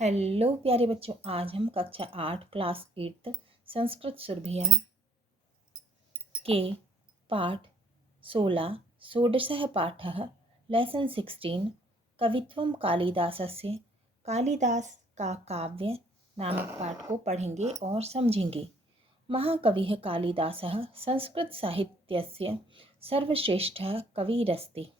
Hello प्यारे बच्चों, आज हम कक्षा 8 क्लास 8 संस्कृत सुरभिया के पाठ 16 षोडशः पाठः लेसन 16 कवित्वम कालिदासस्य कालिदास का काव्य नामक पाठ को पढ़ेंगे और समझेंगे। महाकविः कालिदासः संस्कृत साहित्यस्य सर्वश्रेष्ठः कविरस्ति।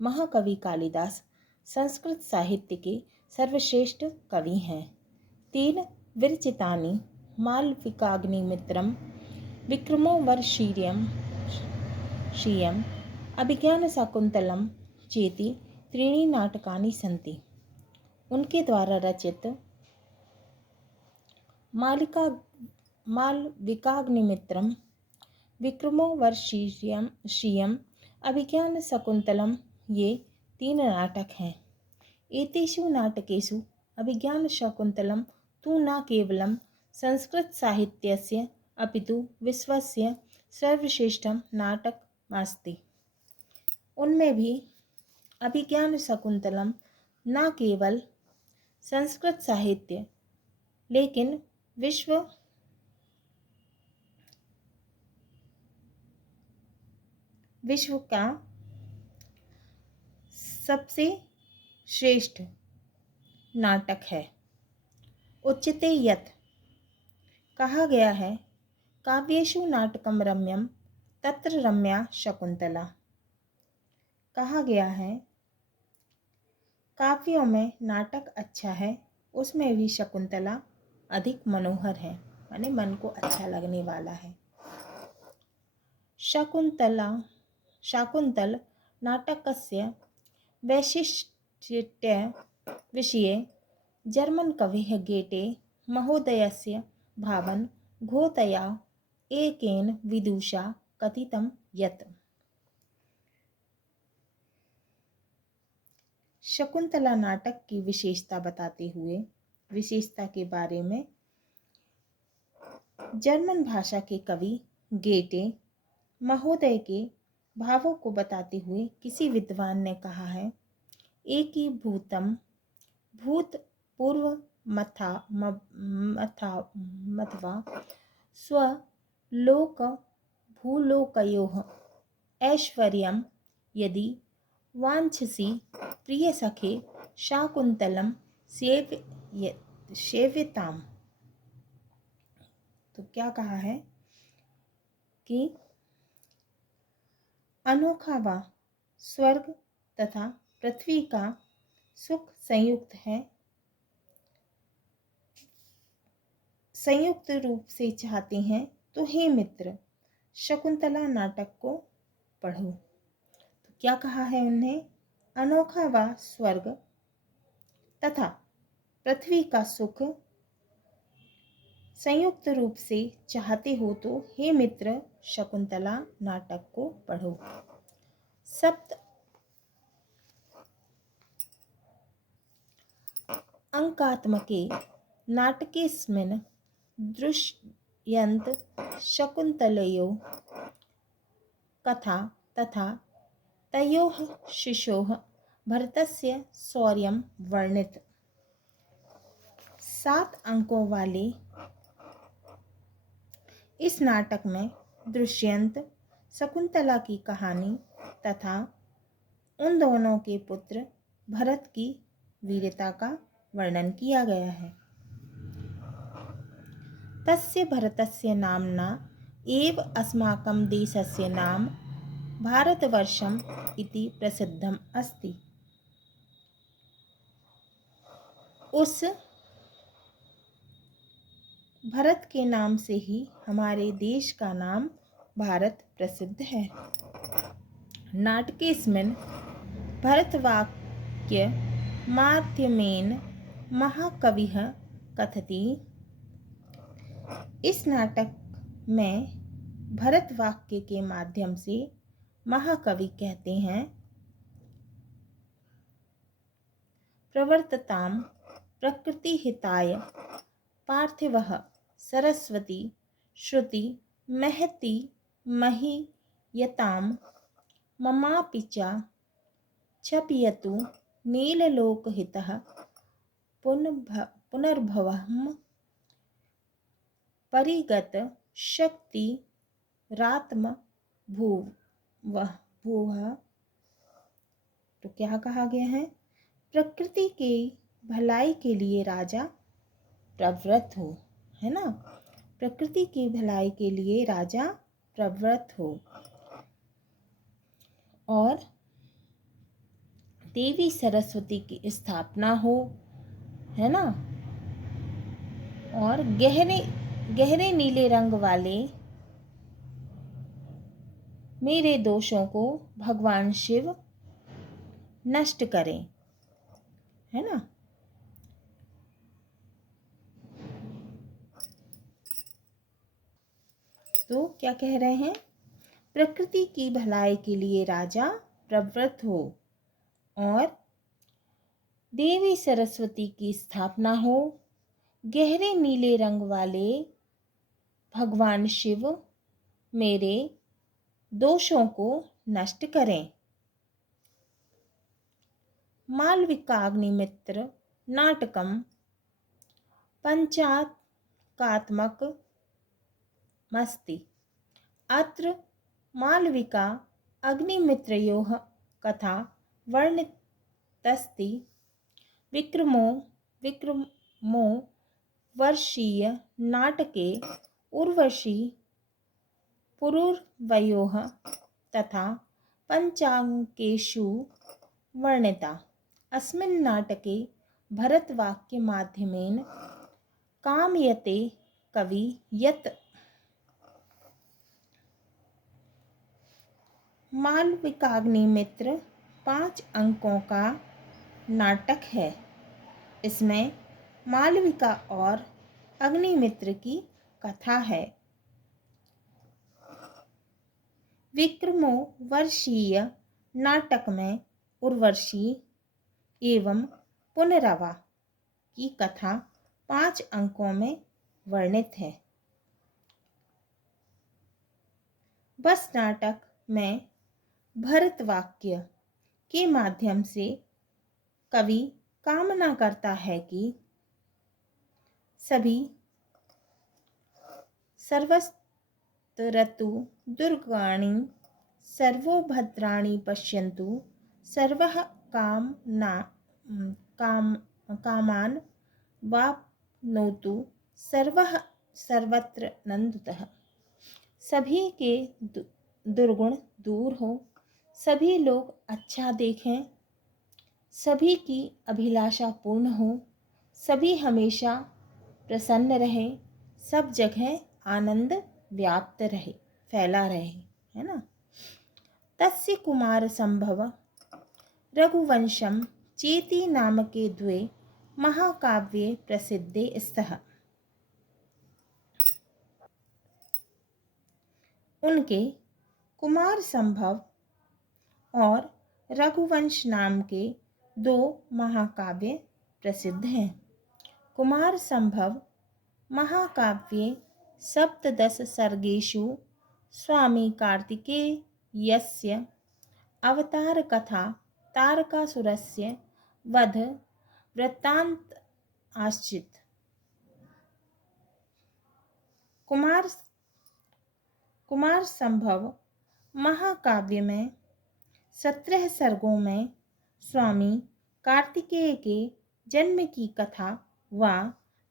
महाकवि कालिदास संस्कृत साहित्य के सर्वश्रेष्ठ कवि हैं। तेन विरचितानि मालविकाग्निमित्रम विक्रमोर्वशीयम् अभिज्ञानशाकुन्तलम चेति त्रीणि नाटकानि सन्ति। उनके द्वारा रचित मालविकाग्निमित्रम विक्रमोर्वशीयम् अभिज्ञानशाकुन्तलम ये 3 नाटक हैं। एतेषु नाटकेषु अभिज्ञानशाकुन्तलं तु न केवलं संस्कृतसाहित्यस्य अपितु विश्वस्य सर्वश्रेष्ठं नाटकमस्ति। उनमें भी अभिज्ञानशाकुन्तलं न केवल संस्कृत साहित्य लेकिन विश्व का सबसे श्रेष्ठ नाटक है। उच्यते यत् कहा गया है, काव्येषु नाटकम रम्यम तत्र रम्या शकुंतला। कहा गया है काव्यों में नाटक अच्छा है, उसमें भी शकुंतला अधिक मनोहर है, माने मन को अच्छा लगने वाला है। शाकुंतल नाटकस्य वैशिष्ट्य विषये जर्मन कविः गेटे महोदयस्य भावं घोतया एकेन विदुषा कथितं यत् शकुंतला नाटक की विशेषता बताते हुए विशेषता के बारे में जर्मन भाषा के कवि गेटे महोदय के भावों को बताते हुए किसी विद्वान ने कहा है, एक ही भूतपूर्व मथवा स्वलोक भूलोकयोः ऐश्वर्यं यदि वाञ्छसि प्रियसखे शाकुन्तलं सेव्यताम्। तो क्या कहा है कि अनोखा व स्वर्ग तथा पृथ्वी का सुख संयुक्त रूप से चाहते हैं तो हे मित्र शकुंतला नाटक को पढ़ो। तो क्या कहा है उन्हें, अनोखा व स्वर्ग तथा पृथ्वी का सुख संयुक्त रूप से चाहते हो तो हे मित्र शकुंतला नाटक को पढ़ो। सप्त अंकात्मके नाटकेस्मिन् दृश्यन्त शकुन्तलयोः कथा तथा तयोः शिशोः भरतस्य शौर्यं वर्णित। 7 अंकों वाले इस नाटक में दुष्यंत शकुंतला की कहानी तथा उन दोनों के पुत्र भरत की वीरता का वर्णन किया गया है। तस्य भरतस्य नाम्ना एव अस्माकं देशस्य नाम भारतवर्षम् इति प्रसिद्धम् अस्ति। उस भरत के नाम से ही हमारे देश का नाम भारत प्रसिद्ध है। नाटकेस्मिन् भरतवाक्य माध्यमेन महाकविः कथति। इस नाटक में भरत वाक्य के माध्यम से महाकवि कहते हैं, प्रवर्तताम प्रकृति हिताय पार्थिवः सरस्वती श्रुति महति महीयताम ममापि च क्षपयतु नीललोकहितः पुनर्भवम् परिगत शक्ति रात्म भूव भूव। तो क्या कहा गया है? प्रकृति के भलाई के लिए राजा प्रवृत्त हो, है ना। प्रकृति की भलाई के लिए राजा प्रवृत्त हो और देवी सरस्वती की स्थापना हो, है ना। और गहरे गहरे नीले रंग वाले मेरे दोषों को भगवान शिव नष्ट करें, है ना। तो क्या कह रहे हैं? प्रकृति की भलाई के लिए राजा प्रवृत्त हो और देवी सरस्वती की स्थापना हो। गहरे नीले रंग वाले भगवान शिव मेरे दोषों को नष्ट करें। मालविकाग्निमित्र नाटकम पंचात्मकमस्ति। अत्र मालविका अग्निमित्रयोः कथा वर्णितस्ति। विक्रमो वर्षीय नाटके उर्वशी पुरुर्वयोः तथा पंचाङ्केषु वर्णिता। अस्मिन् नाटके भरतवाक्यमाध्यमेन कामयते कवि यत् मालविकाग्निमित्र 5 अंकों का नाटक है। इसमें मालविका और अग्निमित्र की कथा है। विक्रमो वर्षीय नाटक में उर्वशी एवं पुनरवा की कथा 5 अंकों में वर्णित है। बस नाटक में भरत वाक्य के माध्यम से कवि कामना करता है कि सभी सर्वस्तरतु दुर्गाणि सर्वोभद्राणि पश्यन्तु सर्वः कामान् वाप्नोतु सर्वः सर्वत्र नन्दतः। सभी के दुर्गुण दूर हो, सभी लोग अच्छा देखें, सभी की अभिलाषा पूर्ण हो, सभी हमेशा प्रसन्न रहे, सब जगह आनंद व्याप्त रहे, फैला रहे, है ना। तस्य कुमार संभव रघुवंशम चेति नामके द्वे महाकाव्ये प्रसिद्धे स्तः। उनके कुमार संभव और रघुवंश नाम के 2 महाकाव्य प्रसिद्ध हैं। कुमार संभव महाकाव्ये 17 सर्गेषु स्वामी कार्तिकेयस्य अवतार कथा तारकासुरस्य वध वृत्तांत आश्रित। कुमार संभव महाकाव्य में 17 सर्गों में स्वामी कार्तिकेय के जन्म की कथा व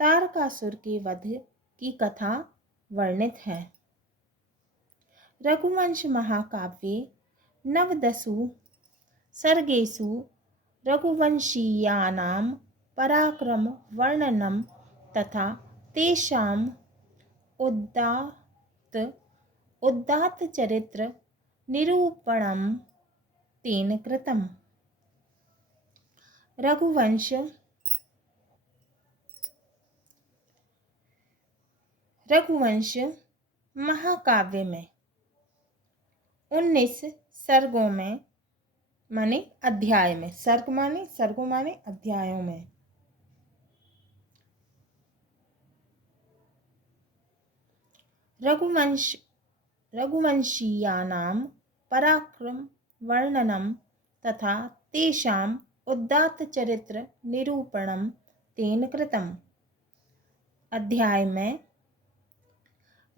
तारकासुर के वध की कथा वर्णित है। रघुवंश महाकाव्ये 19 सर्गेषु रघुवंशीयानां पराक्रम वर्णनम तथा तेषां उदात्त चरित्र निरूपणं तेन कृतम्। रघुवंश महाकाव्य में 19 सर्गों में माने अध्याय में, सर्गों माने अध्यायों में रघुवंशीयानां पराक्रम वर्णनम तथा तेषां उदात्त चरित्र निरूपणम तेन कृतम्। अध्याय में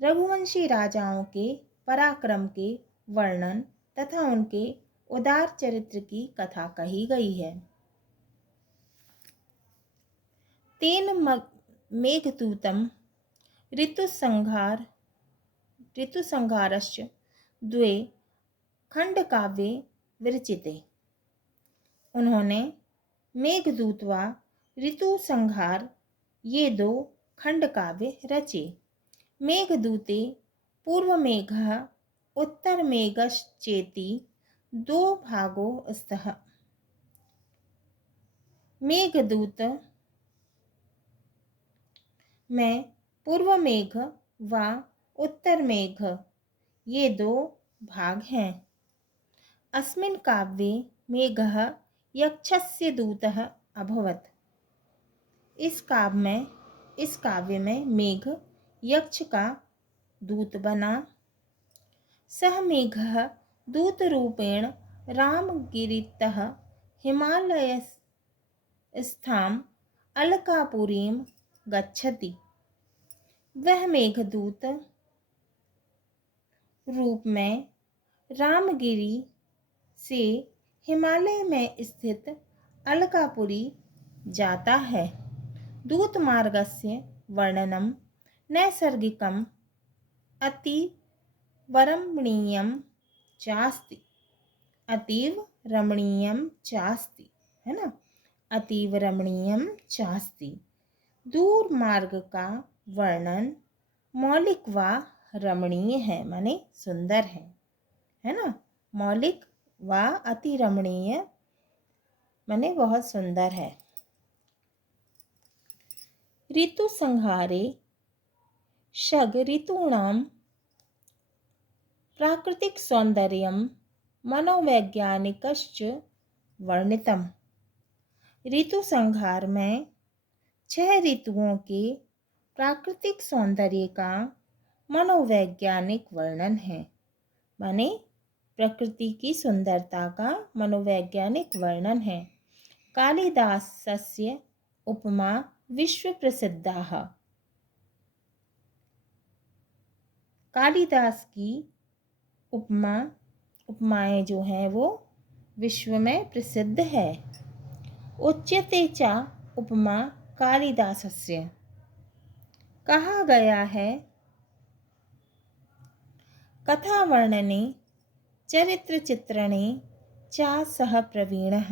रघुवंशी राजाओं के पराक्रम के वर्णन तथा उनके उदार चरित्र की कथा कही गई है। तेन मेघदूतम ऋतुसंहारश्च द्वे खंडकाव्ये विरचिते। उन्होंने मेघदूत व ऋतुसंहार ये दो खंडकाव्य रचे। मेघदूते पूर्वमेघः उत्तरमेघश्चेति दो भागो स्तः। मेघदूत में पूर्व मेघ व उत्तर मेघ ये दो भाग हैं। अस्मिन् काव्ये मेघः यक्षस्य दूतः अभवत्। इस काव्य में मेघ यक्ष का दूत बना। सह मेघः दूतरूपेण रामगिरितः हिमालयस्थां अलकापुरीं गच्छति। वह मेघदूत रूप में रामगिरी से हिमालय में स्थित अलकापुरी जाता है। दूत मार्गस्य वर्णनम नैसर्गिकम अतीव रमणीयम चास्ति, है ना, अतीव रमणीयम चास्ति। दूर मार्ग का वर्णन मौलिक व रमणीय है, माने सुंदर है ना। मौलिक व अति रमणीय माने बहुत सुंदर है। ऋतु संहारे षग ऋतूणां प्राकृतिक सौंदर्यं मनोवैज्ञानिकश्च वर्णितम्। ऋतु संहार में 6 ऋतुओं के प्राकृतिक सौंदर्य का मनोवैज्ञानिक वर्णन है, माने प्रकृति की सुंदरता का मनोवैज्ञानिक वर्णन है। कालिदासस्य उपमा विश्व प्रसिद्धाः। कालिदास की उपमाएं जो हैं वो विश्व में प्रसिद्ध है। उच्यते च उपमा कालिदासस्य, कहा गया है कथा वर्णने चरित्र चित्रणे च सह प्रवीणः।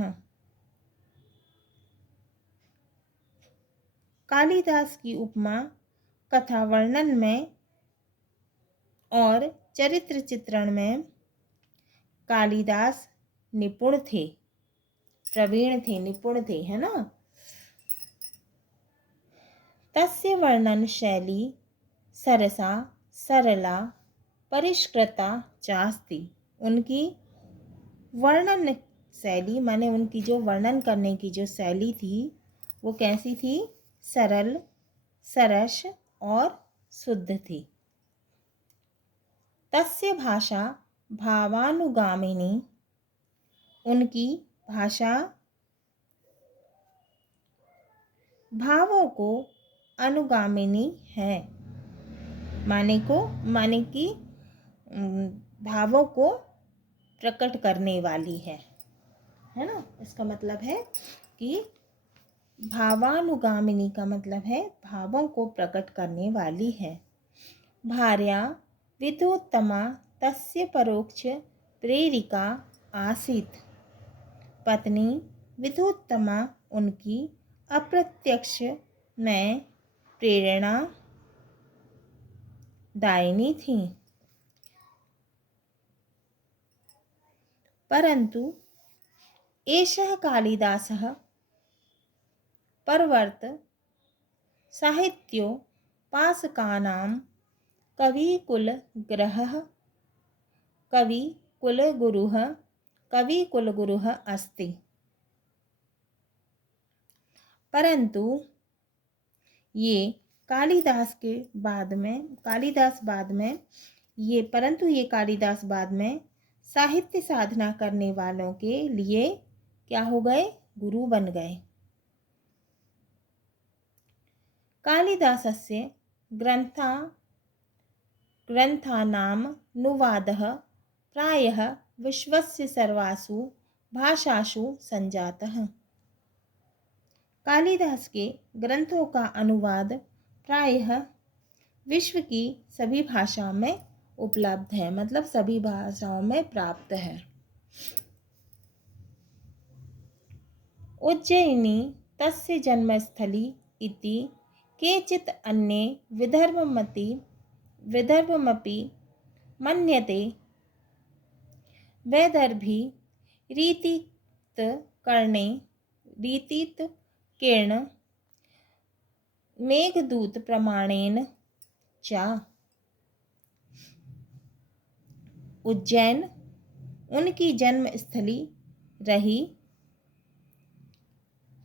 कालिदास की उपमा कथा वर्णन में और चरित्र चित्रण में कालिदास निपुण थे, प्रवीण थे, निपुण थे, है ना। तस्य वर्णन शैली सरसा सरला परिष्कृता चास्ति। उनकी वर्णन शैली माने उनकी जो वर्णन करने की जो शैली थी वो कैसी थी? सरल, सरस और शुद्ध थी। तस्य भाषा भावानुगामिनी, उनकी भाषा भावों को अनुगामिनी है, माने कि भावों को प्रकट करने वाली है ना। इसका मतलब है कि भावानुगामिनी का मतलब है भावों को प्रकट करने वाली है। भार्या विधोत्तमा तस्य परोक्ष प्रेरिका आसीत्। पत्नी विधोत्तमा उनकी अप्रत्यक्ष में प्रेरणा दायिनी थी। परंतु एषः कालिदासः परवर्त साहित्योपासकानां कविकुलगुरुः अस्ति। परंतु ये कालिदास बाद में साहित्य साधना करने वालों के लिए क्या हो गए? गुरु बन गए। कालिदासस्य ग्रन्थानामनुवादः प्रायः विश्वस्य सर्वासु भाषासु संजातः। कालिदास के ग्रंथों का अनुवाद प्रायः विश्व की सभी भाषाओं में उपलब्ध है, मतलब सभी भाषाओं में प्राप्त है। उज्जयिनी तस्य जन्मस्थली इति केचित् अन्ये विदर्भमपि मन्यते। वैदर्भी रीतित्केण मेघदूत प्रमाणेन च उज्जैन उनकी जन्म स्थली रही,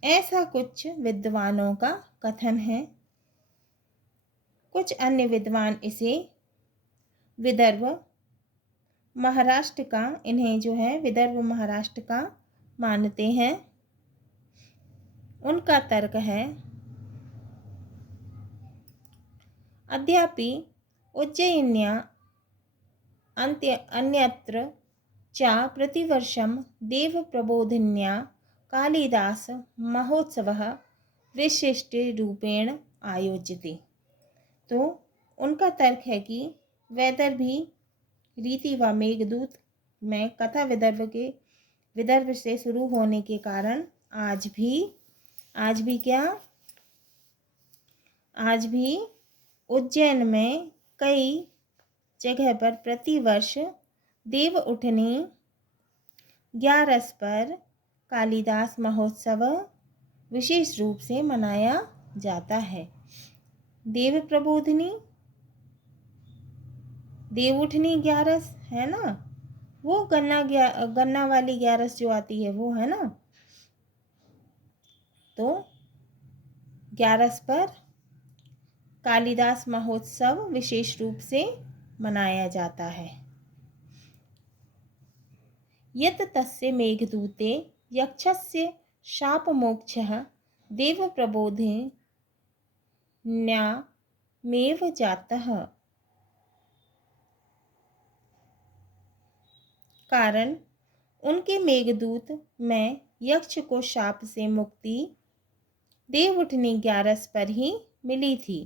ऐसा कुछ विद्वानों का कथन है। कुछ अन्य विद्वान इसे विदर्भ महाराष्ट्र का मानते हैं। उनका तर्क है, अद्यापि उज्जयिन्या अन्यत्र च प्रतिवर्षं देवप्रबोधिन्या कालिदास महोत्सवः विशिष्टरूपेण आयोज्यते। तो उनका तर्क है कि वैदर्भी रीति व मेघदूत में कथा विदर्भ से शुरू होने के कारण आज भी उज्जैन में कई जगह पर प्रतिवर्ष देव उठनी 11 पर कालिदास महोत्सव विशेष रूप से मनाया जाता है। देव प्रबोधिनी देव उठनी 11 है ना, वो गन्ना वाली 11 जो आती है वो है ना। तो 11 पर कालिदास महोत्सव विशेष रूप से मनाया जाता है। यत् तस्य मेघदूते यक्षस्य शापमोक्षः देवप्रबोधिन्यामेव जातः। कारण उनके मेघदूत में यक्ष को शाप से मुक्ति देवउठनी 11 पर ही मिली थी।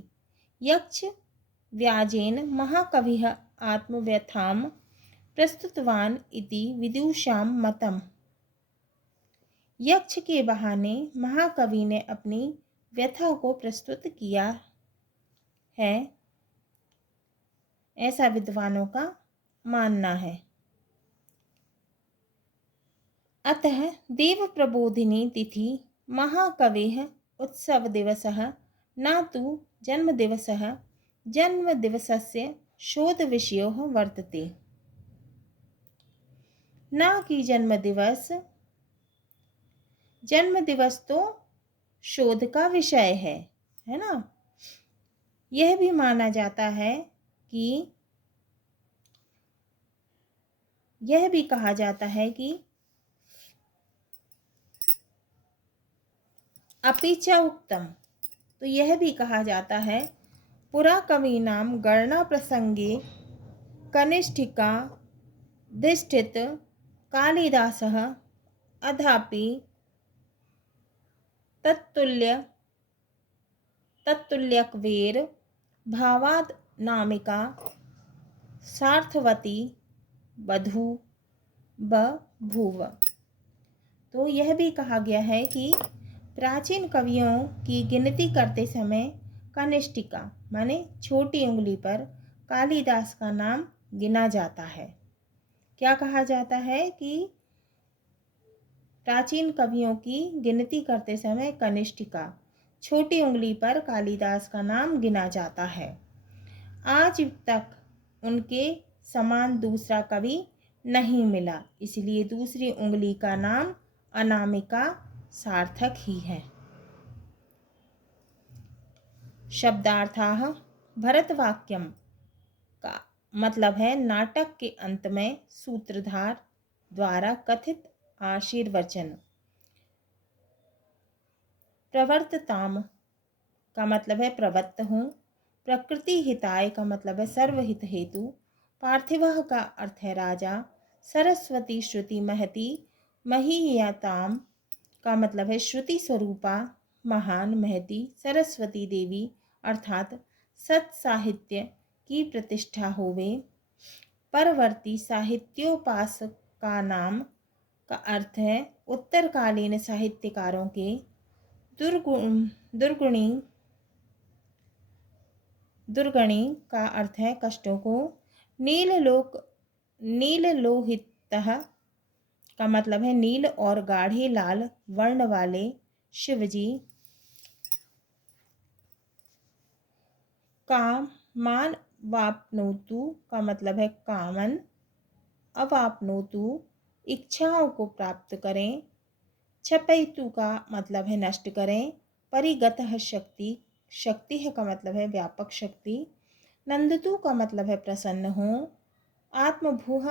यक्ष व्याजेन महाकविः आत्मव्यथां प्रस्तुतवान् इति विदुषां मतम्। यक्ष के बहाने महाकवि ने अपनी व्यथा को प्रस्तुत किया है, ऐसा विद्वानों का मानना है। अतः देवप्रबोधिनी तिथि महाकवेः उत्सव दिवसः न तु जन्मदिवसः। जन्मदिवसस्य शोधविषयो वर्तते, न कि जन्मदिवस तो शोध का विषय है ना। यह भी माना जाता है कि यह भी कहा जाता है कि अपि च उक्तम, तो यह भी कहा जाता है पुरा कवीनां गणना प्रसंगे कनिष्ठिका धिष्ठित कालिदासः अथापि तत्तुल्यकवेर भावाद नामिका सार्थवती बधू बभूव। तो यह भी कहा गया है कि प्राचीन कवियों की गिनती करते समय कनिष्ठिका माने छोटी उंगली पर कालिदास का नाम गिना जाता है। क्या कहा जाता है कि प्राचीन कवियों की गिनती करते समय कनिष्ठिका छोटी उंगली पर कालिदास का नाम गिना जाता है। आज तक उनके समान दूसरा कवि नहीं मिला, इसलिए दूसरी उंगली का नाम अनामिका सार्थक ही है। शब्दार्थाः भरतवाक्यम का मतलब है नाटक के अंत में सूत्रधार द्वारा कथित आशीर्वचन। प्रवर्तताम का मतलब है प्रवृत्त हूँ। प्रकृति हिताय का मतलब है सर्वहित हेतु। पार्थिवः का अर्थ है राजा। सरस्वती श्रुति महती महीयताम का मतलब है श्रुति स्वरूपा महान महती सरस्वती देवी अर्थात सत साहित्य की प्रतिष्ठा होवे। परवर्ती साहित्योपासक का नाम का अर्थ है उत्तरकालीन साहित्यकारों के। दुर्गुणी दुर्गणी का अर्थ है कष्टों को। नीललोहितः का मतलब है नील और गाढ़े लाल वर्ण वाले शिवजी। कामान वापनोतु का मतलब है कामन। अवापनोतु इच्छाओं को प्राप्त करें। छपैतु का मतलब है नष्ट करें। परिगतः शक्ति शक्ति है का मतलब है व्यापक शक्ति। नंदतु का मतलब है प्रसन्न हो। आत्मभूह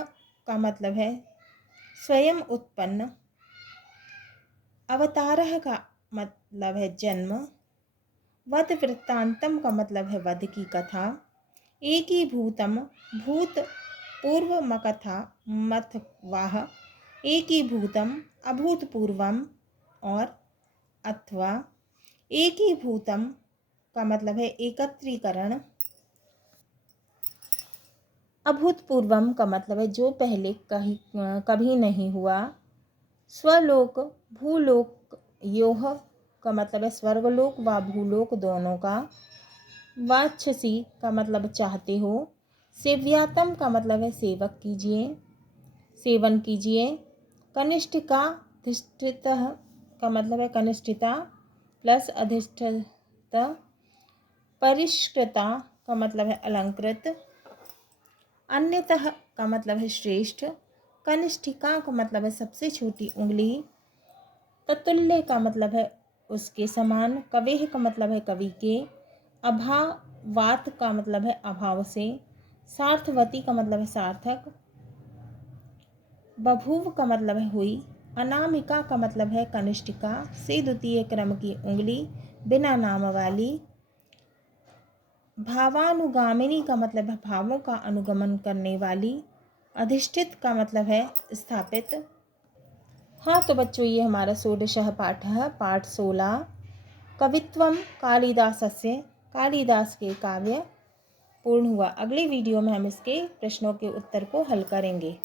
का मतलब है स्वयं उत्पन्न। अवतारः का मतलब है जन्म। वध वृत्तांतम का मतलब है वध की कथा। एकीभूतम भूत पूर्व मकथा मथ वाह। एकीभूतम अभूतपूर्वम और अथवा। एकीभूतम का मतलब है एकत्रीकरण। अभूतपूर्वम का मतलब है जो पहले कभी नहीं हुआ। स्वलोक भूलोक योह का मतलब है स्वर्गलोक व भूलोक दोनों का। वाच्छसी का मतलब चाहते हो। सेव्यातम का मतलब है सेवक कीजिए सेवन कीजिए। कनिष्ठिका अधिष्ठितः का मतलब है कनिष्ठिता प्लस अधिष्ठित। परिष्कृता का मतलब है अलंकृत। अन्यतः का मतलब है श्रेष्ठ। कनिष्ठिका का मतलब है सबसे छोटी उंगली। ततुल्य का मतलब है उसके समान। कवेह का मतलब है कवि के। अभावात का मतलब है अभाव से। सार्थवती का मतलब है सार्थक। बभूव का मतलब है हुई। अनामिका का मतलब है कनिष्ठिका से द्वितीय क्रम की उंगली बिना नाम वाली। भावानुगामिनी का मतलब है भावों का अनुगमन करने वाली। अधिष्ठित का मतलब है स्थापित। हाँ तो बच्चों ये हमारा षोडशः पाठ है पाठ 16 कवित्वम कालिदासस्य कालिदास के काव्य पूर्ण हुआ। अगले वीडियो में हम इसके प्रश्नों के उत्तर को हल करेंगे।